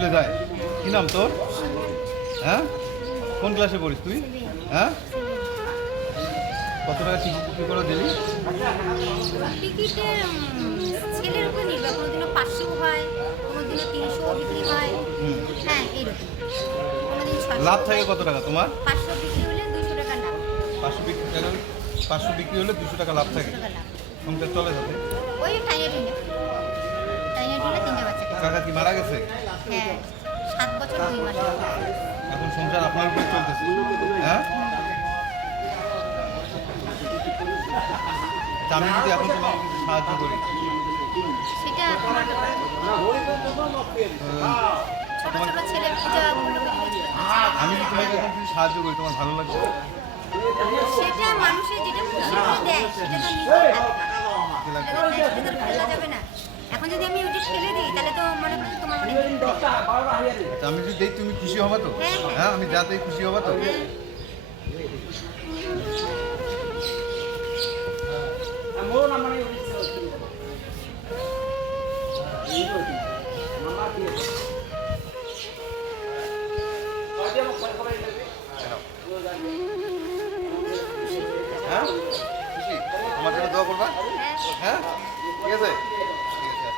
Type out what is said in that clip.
স্কুলে যায়? কি নাম তোর? হ্যাঁ, কোন ক্লাসে পড়িস তুই? হ্যাঁ, কত টাকা টিকিট বিক্রি করে দিলি? টিকিটে ছেলের উপর নির্ভর, কোনোদিনও 500 হয়, কোনোদিনও 300 বিক্রি হয়। হ্যাঁ, এরকম। কোনোদিন 600 লাভ থাকে হয়। কত টাকা তোমার? 500 বিক্রি হলে 200 টাকা লাভ। 500 বিক্রি হলে 200 টাকা লাভ 200 থাকে। টাকা লাভ। সংসার চলে যাবে? ওই টাইনে টিনে 3টে বাচ্চা কাচ্চা। কাকা কি মারা গেছে? হ্যাঁ, 7 বছর 2 মাস। এখন সংসার আপনার উপরে চলতেছে, হ্যাঁ? তা আমি যদি এখন তোমাকে কিছু সাহায্য করি, সেটা তোমার ব্যাপার। ছোট ছোট ছেলে পূজাগুলো আমি যদি তোমাকে এখন কিছু সাহায্য করি, তোমার ভালো লাগবে? সেটা মানুষের যেটা খুশি করে দেয় সেটা তো নিজের হাতে। কি লাগবে? সেটা তো ভালো যাবে না। এখন যদি আমি ওটা ঠেলে দিই তাহলে তো মনে করো তোমার অনেক দিন পরে। আচ্ছা, আমি যদি দেই তুমি খুশি হবা তো? হ্যাঁ, হ্যাঁ। হ্যাঁ, আমি যা দেই খুশি হবা তো? হ্যাঁ, খুশি? আমার জন্য দোয়া করবা? হ্যাঁ, ঠিক আছে। ঠিক আছে।